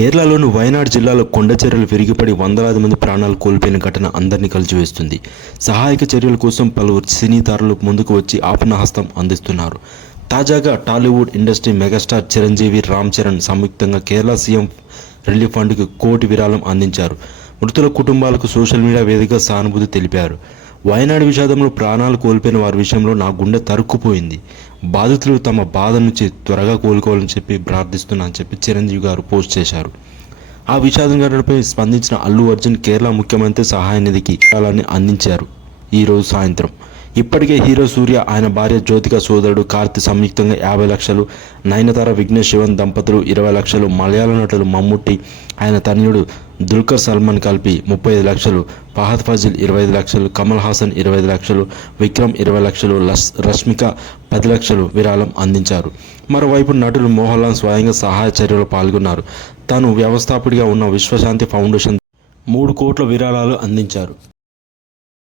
కేరళలోని వయనాడ్ జిల్లాలో కొండ చర్యలు విరిగిపడి వందలాది మంది ప్రాణాలు కోల్పోయిన ఘటన అందరినీ కలిచివేస్తుంది. సహాయక చర్యల కోసం పలువురు సినీ తారలు ముందుకు వచ్చి ఆపన్నహస్తం అందిస్తున్నారు. తాజాగా టాలీవుడ్ ఇండస్ట్రీ మెగాస్టార్ చిరంజీవి, రామ్ చరణ్ సంయుక్తంగా కేరళ సీఎం రిలీఫ్ ఫండ్కి 1 కోటి విరాళం అందించారు. మృతుల కుటుంబాలకు సోషల్ మీడియా వేదికగా సానుభూతి తెలిపారు. వయనాడు విషాదంలో ప్రాణాలు కోల్పోయిన వారి విషయంలో నా గుండె తరుక్కుపోయింది. బాధితులు తమ బాధ నుంచి త్వరగా కోలుకోవాలని చెప్పి ప్రార్థిస్తున్నా అని చెప్పి చిరంజీవి గారు పోస్ట్ చేశారు. ఆ విషాదం ఘటనపై స్పందించిన అల్లు అర్జున్ కేరళ ముఖ్యమంత్రి సహాయ నిధికి విరాళాన్ని అందించారు. ఈరోజు సాయంత్రం ఇప్పటికే హీరో సూర్య, ఆయన భార్య జ్యోతిక సోదరుడు కార్తీ సంయుక్తంగా 50 లక్షలు, నయనతార విఘ్నేష్ శివన్ దంపతులు 20 లక్షలు, మలయాళ నటులు మమ్ముట్టి, ఆయన తనయుడు దుల్కర్ సల్మాన్ కలిపి 35 లక్షలు, ఫహద్ ఫాజిల్ 25 లక్షలు, కమల్ హాసన్ 25 లక్షలు, విక్రమ్ 20 లక్షలు, రష్మిక 10 లక్షలు విరాళం అందించారు. మరోవైపు నటులు మోహన్ లాల్ స్వయంగా సహాయ చర్యలో పాల్గొన్నారు. తాను వ్యవస్థాపకుడిగా ఉన్న విశ్వశాంతి ఫౌండేషన్ 3 కోట్ల విరాళాలు అందించారు.